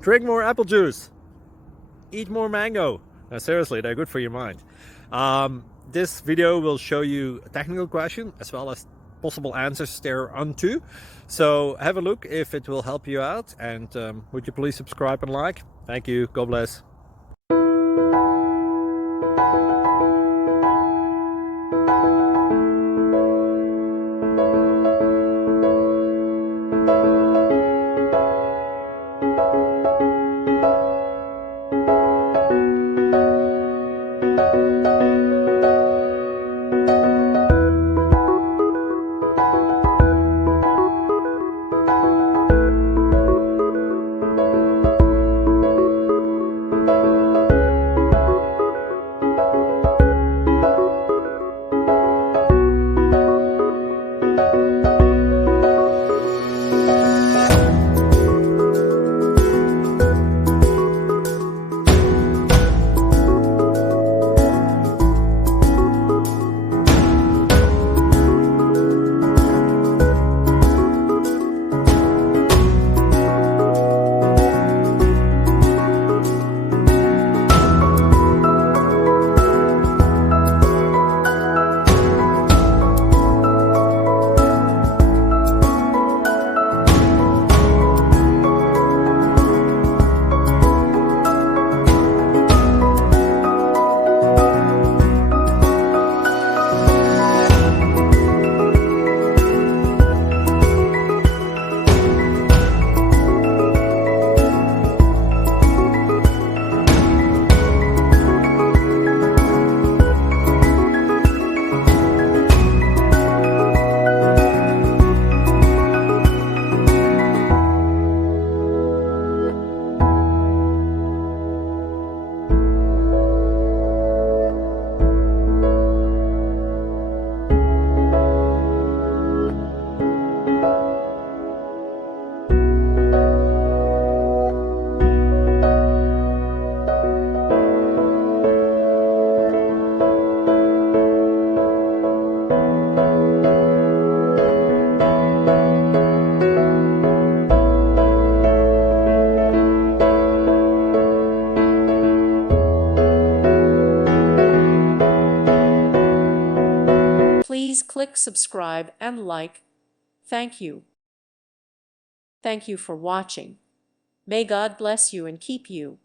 Drink more apple juice. Eat more mango. No, seriously, they're good for your mind. This video will show you a technical question as well as possible answers thereunto. So have a look if it will help you out, and would you please subscribe and like? Thank you. God bless. Please click subscribe and like. Thank you. Thank you for watching. May God bless you and keep you.